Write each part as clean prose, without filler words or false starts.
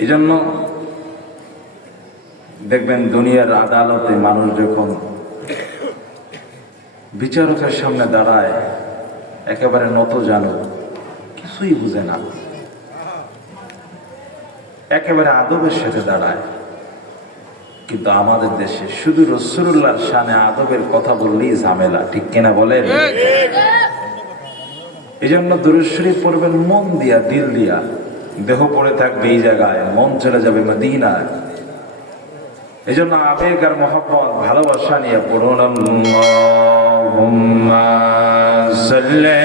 এই জন্য দেখবেন দুনিয়ার আদালতে মানুষ যখন বিচারকের সামনে দাঁড়ায় একেবারে নত জানো, কিছুই বুঝে না, একেবারে আদবের সাথে দাঁড়ায়। কিন্তু আমাদের দেশে শুধু রাসূলুল্লাহর শানে আদবের কথা বললেই ঝামেলা, ঠিক কিনা বলেন? এই জন্য দুরূদ শরীফ পড়বেন মন দিয়া, দিল দিয়া। দেহ পড়ে থাকবে এই জায়গায়, মন চলে যাবে মদিনায়। এই জন্য আবেগ আর মহব্বত ভালোবাসা নিয়ে পড়ুন আল্লাহুম্মা সাল্লি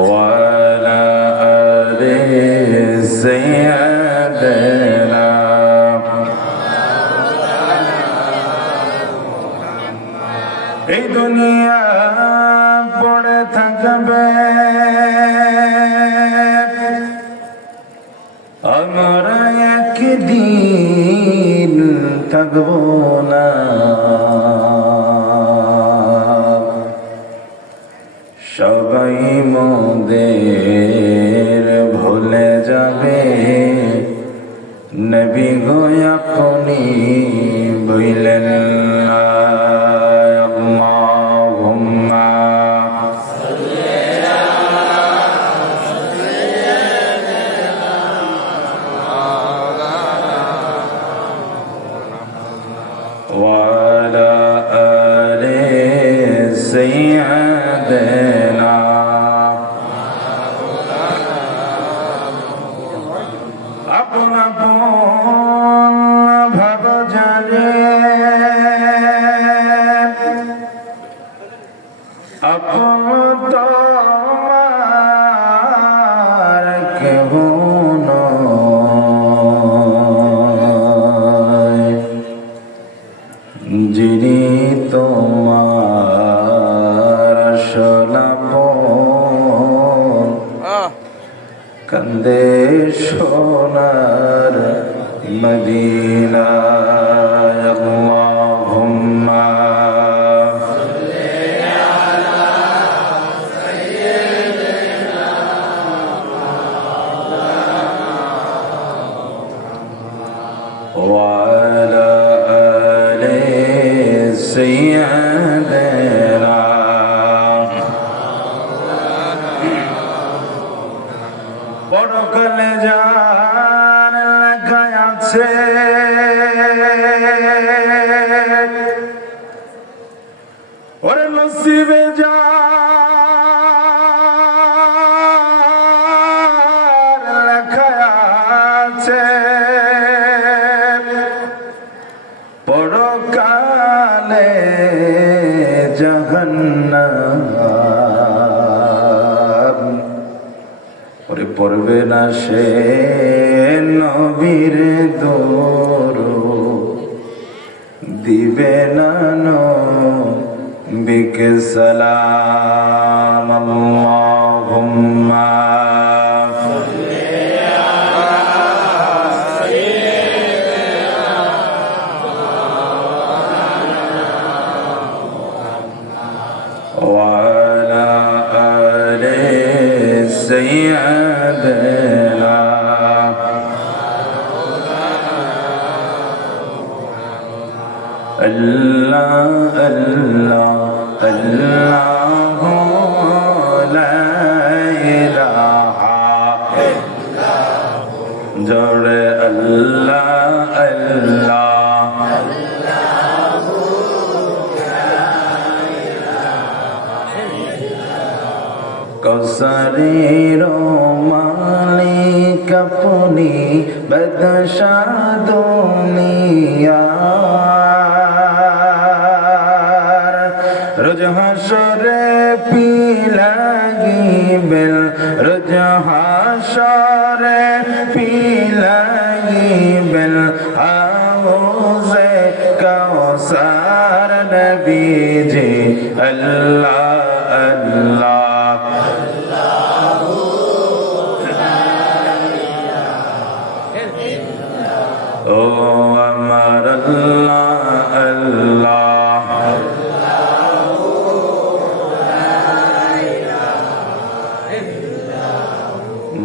ওয়ালা আলি সাইয়্যিদিনা। এই দুনিয়া পড়ে থাকবে, আমরা একদিন থাকবো না। সবাই মোদের ভুলে যাবে, নবী গো আপনি বললেন না। وعلى آل سيدنا अपना भव जाने अपन তোমার কেহ নয়, যিনি তোমার সলাপন কান্দে সোনার মদিনায়। আল্লাহুম্মা وعلى آل سيدنا পরকালে যার লেখা আছে ওরে নসিবে যার লেখা আছে পরকালে জাহান্নাম, ওরে পড়বে না সে নবীর দরুদ, দিবে না নবীকে সালাম। আল্লাহুম্মা وعلى آل سيدنا الله الله الله لا إله إلا هو جل الله الله কৌসারের মালিক আপনি, বাদশাহ দুনিয়ার, রোজ হাসরে পিলাগিবেন, রোজ হাসরে পিলাগিবেন হাউজে কাউসার নবীজি। আল্লাহ আল্লাহ ও আমার আল্লাহ আল্লাহ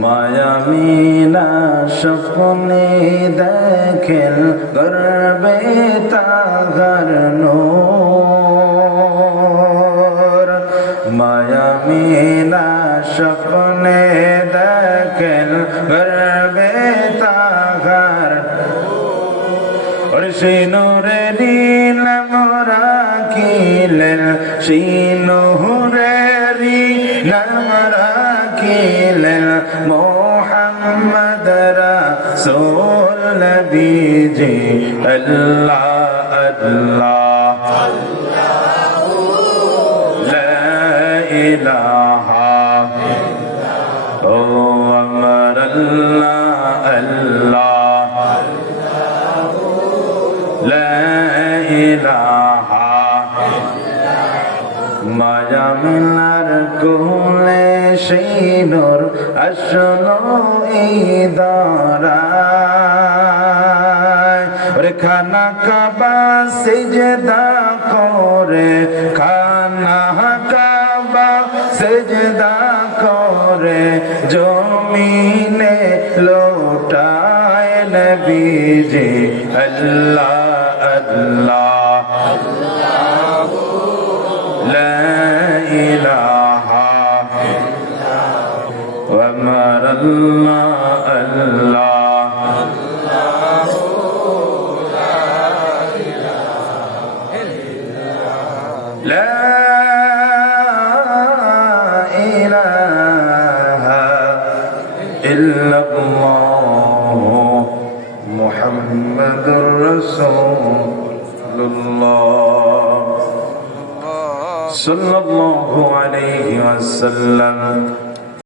মায়ামিনা স্বপ্নে দেখেন গর্বে তাহার নূর মায়ামিনা স্বপ্নে দেখেন গর্বে তাহার সেই নূরে নীলম রাখিলেন সেই নূরে নীলম রাখিলেন মোহাম্মদ রাসূল নবীজি আল্লাহ আল্লাহ লা ইলাহা ও আমার আল্লাহ আল্লাহ লা ইলাহা মায়া মিলার কোলে সেই নূর আসলো এই দরায় ওরে খানা কাবা সিজদা করে খানা কাবা সিজদা করে জমিনে লোটায় নবীজি আল্লাহ আল্লাহ লা ইলাহা ওয়া আমার আল্লাহ আল্লাহ লা ইলাহা ইল্লাল্লাহ মুহাম্মাদুর রাসূলুল্লাহ সাল্লাল্লাহু আলাইহি ওয়াসাল্লাম